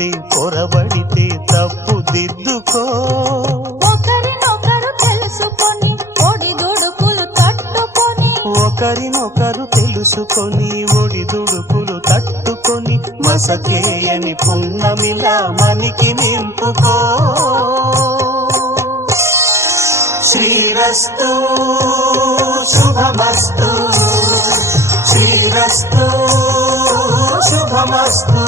పొరబడితే పొరబడితే తప్పు దిద్దుకో. ఒకరినొకరు తెలుసుకొని ఒడిదుడుకులు తట్టుకొని, ఒకరినొకరు తెలుసుకొని ఒడిదుడుకులు తట్టుకొని మసకేయని పున్నమిలా మనికి నింపుకో. శ్రీరస్తు శుభమస్తు, శ్రీరస్తు శుభమస్తు.